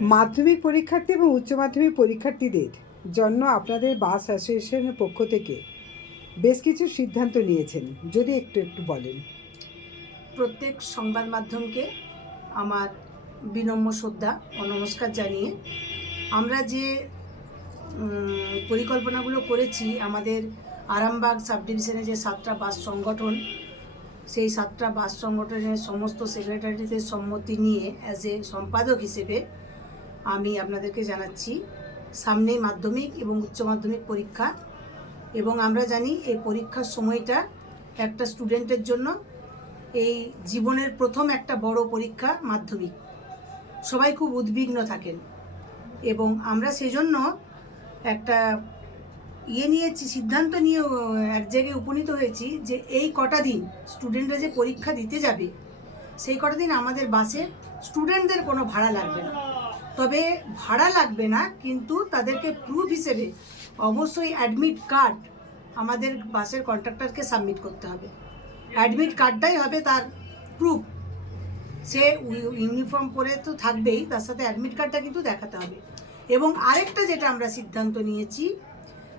মাধ্যমিক পরীক্ষার্থী এবং উচ্চ মাধ্যমিক পরীক্ষার্থীদের জন্য আপনাদের বাস অ্যাসোসিয়েশনের পক্ষ থেকে বেশ কিছু সিদ্ধান্ত নিয়েছেন। যদি একটু একটু বলেন। প্রত্যেক সংবাদ মাধ্যমকে আমার বিনম্র শ্রদ্ধা ও নমস্কার জানিয়ে আমরা যে পরিকল্পনাগুলো করেছি, আমাদের আরামবাগ সাব ডিভিশনে যে সাতটা বাস সংগঠন, সেই সাতটা বাস সংগঠনের সমস্ত সেক্রেটারিদের সম্মতি নিয়ে অ্যাজ এ সম্পাদক হিসেবে আমি আপনাদেরকে জানাচ্ছি, সামনেই মাধ্যমিক এবং উচ্চ মাধ্যমিক পরীক্ষা এবং আমরা জানি এই পরীক্ষার সময়টা একটা স্টুডেন্টের জন্য এই জীবনের প্রথম একটা বড় পরীক্ষা মাধ্যমিক। সবাই খুব উদ্বিগ্ন থাকেন এবং আমরা সেজন্য একটা ইয়ে নিয়েছি, সিদ্ধান্ত নিয়ে এক জায়গায় উপনীত হয়েছি যে এই কটা দিন স্টুডেন্টরা যে পরীক্ষা দিতে যাবে, সেই কটা দিন আমাদের বাসে স্টুডেন্টদের কোনো ভাড়া লাগবে না। তবে ভাড়া লাগবে না, কিন্তু তাদেরকে প্রুফ হিসেবে অবশ্যই অ্যাডমিট কার্ড আমাদের বাসের কন্ট্রাক্টরকে সাবমিট করতে হবে। অ্যাডমিট কার্ডটাই হবে তার প্রুফ সে ইউ- ইউনিফর্ম পরে তো থাকবেই, তার সাথে অ্যাডমিট কার্ডটা কিন্তু দেখাতে হবে। এবং আরেকটা যেটা আমরা সিদ্ধান্ত নিয়েছি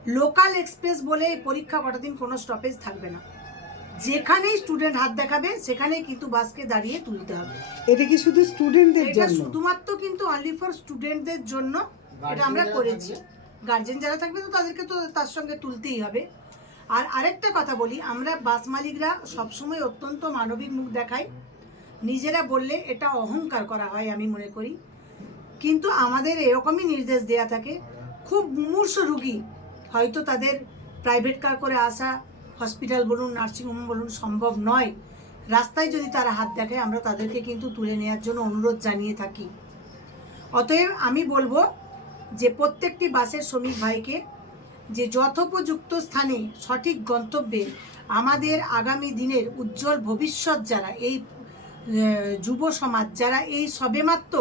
লোকাল এক্সপ্রেস বলে পরীক্ষা কটা দিন কোনো স্টপেজ থাকবে না। যেখানেই স্টুডেন্ট হাত দেখাবে সেখানেই কিন্তু বাসকে দাঁড়িয়ে তুলতে হবে। এটা কি শুধু স্টুডেন্টদের এটা জন্য? শুধুমাত্র কিন্তু অনলি ফর স্টুডেন্টদের জন্য এটা আমরা করেছি। গার্জেন যারা থাকবে তো তাদেরকে তো তার সঙ্গে তুলতেই হবে। আর আরেকটা কথা বলি আমরা বাস মালিকরা সবসময় অত্যন্ত মানবিক মুখ দেখাই। নিজেরা বললে এটা অহংকার করা হয় আমি মনে করি। কিন্তু আমাদের এরকমই নির্দেশ দেয়া থাকে। খুব মুমূর্ষ রুগী হয়তো তাদের প্রাইভেট কার করে আসা হসপিটাল বলুন নার্সিংহোম বলুন, সম্ভব নয়। রাস্তায় যদি তারা হাত দেখায়, আমরা তাদেরকে কিন্তু তুলে নেওয়ার জন্য অনুরোধ জানিয়ে থাকি। অতএব আমি বলব যে প্রত্যেকটি বাসের শ্রমিক ভাইকে যে যথোপযুক্ত স্থানে সঠিক গন্তব্যে আমাদের আগামী দিনের উজ্জ্বল ভবিষ্যৎ যারা, এই যুব সমাজ, যারা এই সবেমাত্র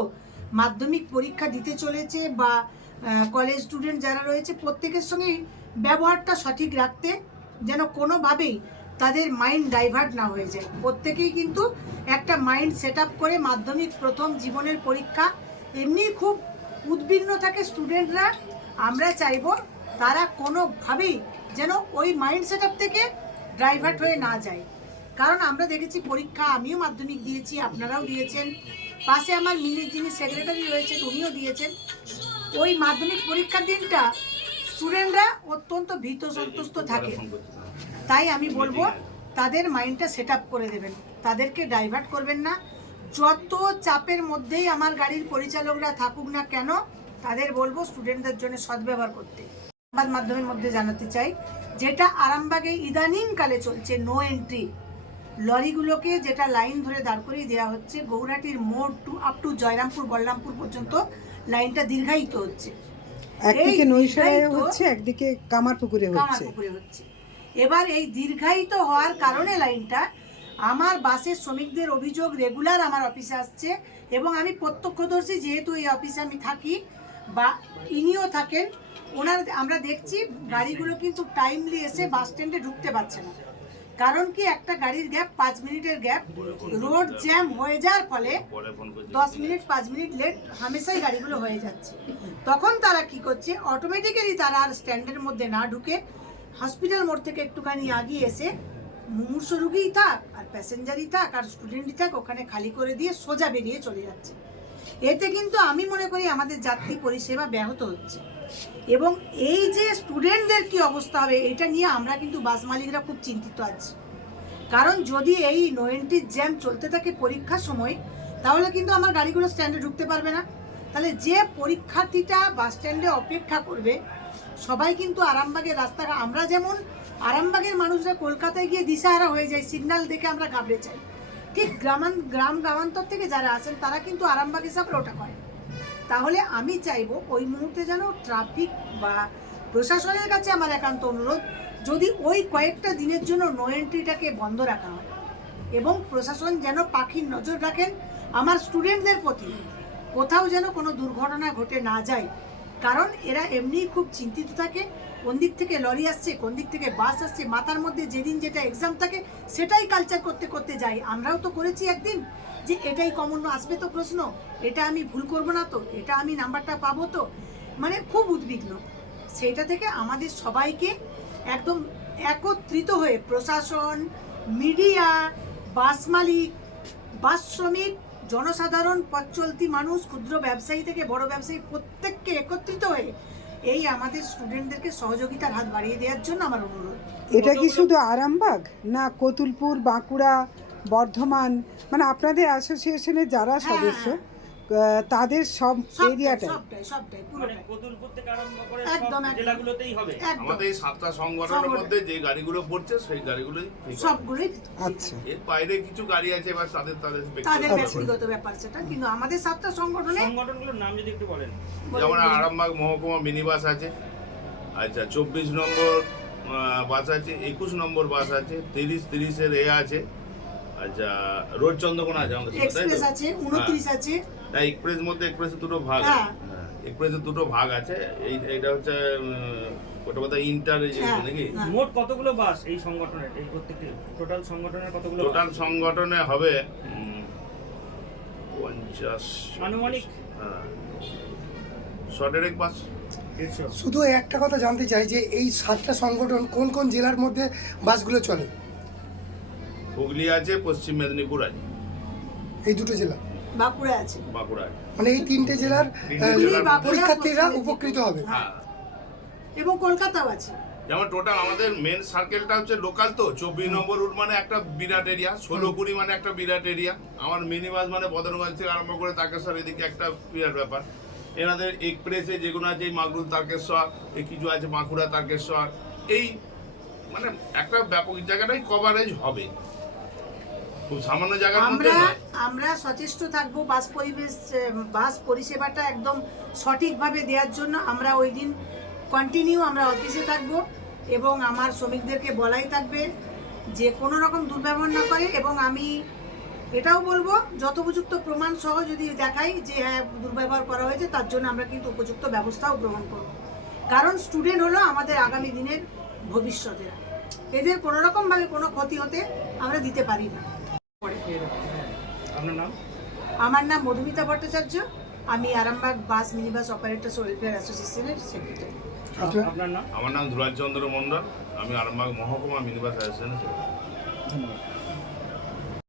মাধ্যমিক পরীক্ষা দিতে চলেছে বা কলেজ স্টুডেন্ট যারা রয়েছে, প্রত্যেকের সঙ্গে ব্যবহারটা সঠিক রাখতে যেন কোনোভাবেই তাদের মাইন্ড ডাইভার্ট না হয়ে যায়। প্রত্যেকেই কিন্তু একটা মাইন্ড সেট করে মাধ্যমিক, প্রথম জীবনের পরীক্ষা। এমনি খুব উদ্বিগ্ন থাকে স্টুডেন্টরা আমরা চাইব তারা কোনোভাবেই যেন ওই মাইন্ড সেট থেকে ডাইভার্ট হয়ে না যায়। কারণ আমরা দেখেছি পরীক্ষা, আমিও মাধ্যমিক দিয়েছি, আপনারাও দিয়েছেন। পাশে আমার মিনির যিনি সেক্রেটারি রয়েছেন, উনিও দিয়েছেন। ওই মাধ্যমিক পরীক্ষার দিনটা স্টুডেন্টরা অত্যন্ত ভীত সন্তুষ্ট থাকে। তাই আমি বলব তাদের মাইন্ডটা সেট আপ করে দেবেন। তাদেরকে ডাইভার্ট করবেন না। যত চাপের মধ্যেই আমার গাড়ির পরিচালকরা থাকুক না কেন তাদের বলব স্টুডেন্টদের জন্য সদ্ব্যবহার করতে। সংবাদ মাধ্যমের মধ্যে জানাতে চাই যেটা আরামবাগে ইদানিং কালে চলছে নো এন্ট্রি লরিগুলোকে যেটা লাইন ধরে দাঁড় করিয়ে দেওয়া হচ্ছে গৌরাটির মোড় to up to Jayrampur Balarampur পর্যন্ত লাইনটা দীর্ঘায়িত হচ্ছে। একদিকে নৈশায় হচ্ছে একদিকে হচ্ছে। কামারপুকুরে হচ্ছে। এবার এই দীর্ঘায়িত হওয়ার কারণে লাইনটা আমার বাসের শ্রমিকদের অভিযোগ রেগুলার আমার অফিসে আসছে এবং আমি প্রত্যক্ষদর্শী যেহেতু এই অফিসে আমি থাকি বা ইনিও থাকেন ওনার আমরা দেখছি গাড়িগুলো কিন্তু টাইমলি এসে বাস স্ট্যান্ডে ঢুকতে পারছে না। কারণ কি একটা গাড়ির গ্যাপ পাঁচ মিনিটের গ্যাপ? রোড জ্যাম হয়ে যাওয়ার ফলে দশ মিনিট পাঁচ মিনিট লেট হামেশাই গাড়িগুলো হয়ে যাচ্ছে। তখন তারা কি করছে অটোমেটিক্যালি তারা আর স্ট্যান্ডের মধ্যে না ঢুকে হসপিটাল মোড় থেকে একটুখানি আগিয়ে এসে মুমূর্ষ রুগীই থাক আর প্যাসেঞ্জারই থাক আর স্টুডেন্টই থাক ওখানে খালি করে দিয়ে সোজা বেরিয়ে চলে যাচ্ছে। এতে কিন্তু আমি মনে করি আমাদের যাত্রী পরিষেবা ব্যাহত হচ্ছে। এবং এই যে স্টুডেন্টদের কি অবস্থা হবে, এটা নিয়ে আমরা কিন্তু বাস মালিকরা খুব চিন্তিত আছি। কারণ যদি এই নো জ্যাম চলতে থাকে পরীক্ষার সময়, তাহলে কিন্তু আমার গাড়িগুলো স্ট্যান্ডে ঢুকতে পারবে না। তাহলে যে পরীক্ষার্থীটা বাস স্ট্যান্ডে অপেক্ষা করবে, সবাই কিন্তু আরামবাগের রাস্তা আমরা যেমন আরামবাগের মানুষরা কলকাতায় গিয়ে দিশাহারা হয়ে যায় সিগন্যাল দেখে আমরা ঘাবড়ে যাই। ঠিক গ্রামান গ্রাম গ্রামান্তর থেকে যারা আসেন তারা কিন্তু আরামবাগ হিসাবে ওটা করে তাহলে আমি চাইব ওই মুহূর্তে যেন ট্রাফিক বা প্রশাসনের কাছে আমার একান্ত অনুরোধ, যদি ওই কয়েকটা দিনের জন্য নো এন্ট্রিটাকে বন্ধ রাখা হয় এবং প্রশাসন যেন পাখির নজর রাখেন, আমার স্টুডেন্টদের প্রতি কোথাও যেন কোনো দুর্ঘটনা ঘটে না যায়। কারণ এরা এমনিই খুব চিন্তিত থাকে, কোন দিক থেকে লরি আসছে, কোন দিক থেকে বাস আসছে, মাথার মধ্যে যেদিন যেটা এক্সাম থাকে, সেটাই কালচার করতে করতে যাই আমরাও তো করেছি একদিন। যে এটাই কমন আসবে তো প্রশ্ন। এটা আমি ভুল করব না তো এটা আমি নাম্বারটা পাবো তো। মানে খুব উদ্বিগ্ন। সেইটা থেকে আমাদের সবাইকে একদম একত্রিত হয়ে প্রশাসন মিডিয়া বাস মালিক বাস শ্রমিক জনসাধারণ পথ চলতি মানুষ ক্ষুদ্র ব্যবসায়ী থেকে বড় ব্যবসায়ী প্রত্যেককে একত্রিত হয়ে এই আমাদের স্টুডেন্টদেরকে সহযোগিতার হাত বাড়িয়ে দেওয়ার জন্য আমার অনুরোধ। এটা কি শুধু আরামবাগ? না কতুলপুর বাঁকুড়া বর্ধমান মানে আপনাদের অ্যাসোসিয়েশনের যারা হ্যাঁ, সদস্য তাদের সব এরিয়াটা সবটাই সবটাই মানে আমাদের সাতটা সংগঠনের মধ্যে যে গাড়িগুলো পড়ছে সেই গাড়িগুলোই সবগুলোই আচ্ছা। এর বাইরে কিছু গাড়ি আছে এবার তাদের তাদের তাদের ব্যক্তিগত ব্যাপার সেটা কিন্তু আমাদের সাতটা সংগঠনে সংগঠনগুলোর নাম যদি একটু বলেন। যেমন আরামবাগ মহকুমা মিনি বাস আছে আচ্ছা চব্বিশ নম্বর বাস আছে একুশ নম্বর বাস আছে তিরিশ তিরিশের এ আছে। আচ্ছা রোড চন্দ্রকোনা আছে আমাদের এক্সপ্রেস আছে উনত্রিশ আছে। হ্যাঁ এক্সপ্রেস মধ্যে এক্সপ্রেসের দুটো ভাগ হ্যাঁ। হ্যাঁ দুটো ভাগ আছে এই এটা হচ্ছে ওটা ইন্টার হ্যাঁ, নাকি? হ্যাঁ। মোট কতগুলো বাস এই সংগঠনের এই প্রত্যেকটি টোটাল সংগঠনের কতগুলো টোটাল সংগঠনে হবে পঞ্চাশ আনুমানিক? হ্যাঁ। শর্টের বাস? শুধু একটা কথা জানতে চাই যে এই সাতটা সংগঠন কোন কোন জেলার মধ্যে বাসগুলো চলে? হুগলি আছে পশ্চিম মেদিনীপুর আছে। এই দুটো জেলা? বাঁকুড়া আছে। বাঁকুড়া আছে। মানে এই তিনটে জেলার পরীক্ষার্থীরা উপকৃত হবে। হ্যাঁ। এবং কলকাতাও আছে। যেমন টোটাল আমাদের মেন সার্কেলটা হচ্ছে লোকাল তো চব্বিশ নম্বর রুট মানে একটা বিরাট এরিয়া ষোলো কুড়ি মানে একটা বিরাট এরিয়া আমার মিনি বাস মানে বদরগঞ্জ থেকে আরম্ভ করে তারকেশ্বর এদিকে একটা বিরাট ব্যাপার। এনাদের এক্সপ্রেসে যেগুলো আছে এই মাগরুল তারকেশ্বর এই কিছু আছে বাঁকুড়া তারকেশ্বর। এই মানে একটা ব্যাপক জায়গাটাই কভারেজ হবে। খুব সামান্য জায়গার মধ্যে আমরা। আমরা সচেষ্ট থাকব বাস পরিবেশ বাস পরিষেবাটা একদম সঠিকভাবে দেওয়ার জন্য আমরা ওই দিন কন্টিনিউ আমরা অফিসে থাকব এবং আমার শ্রমিকদেরকে বলাই থাকবে যে কোনো রকম দুর্ব্যবহার না করে এবং আমি এটাও বলব যথোপযুক্ত প্রমাণ সহ যদি দেখাই যে হ্যাঁ দুর্ব্যবহার করা হয়েছে তার জন্য আমরা কিন্তু উপযুক্ত ব্যবস্থাও গ্রহণ করব। কারণ স্টুডেন্ট হলো আমাদের আগামী দিনের ভবিষ্যতেরা। এদের কোনো রকমভাবে কোনো ক্ষতি হতে আমরা দিতে পারি না। আপনার নাম? আমার নাম মধুমিতা ভট্টাচার্য। আমি Arambagh bus minibus operators welfare অ্যাসোসিয়েশনের সেক্রেটারি। আপনার আপনার নাম? আমার নাম ধুরাজ চন্দ্র মন্ডল আমি আরামবাগ মহকুমা মিনিবাস অ্যাসোসিয়েশনের সেক্রেটারি। ধন্যবাদ।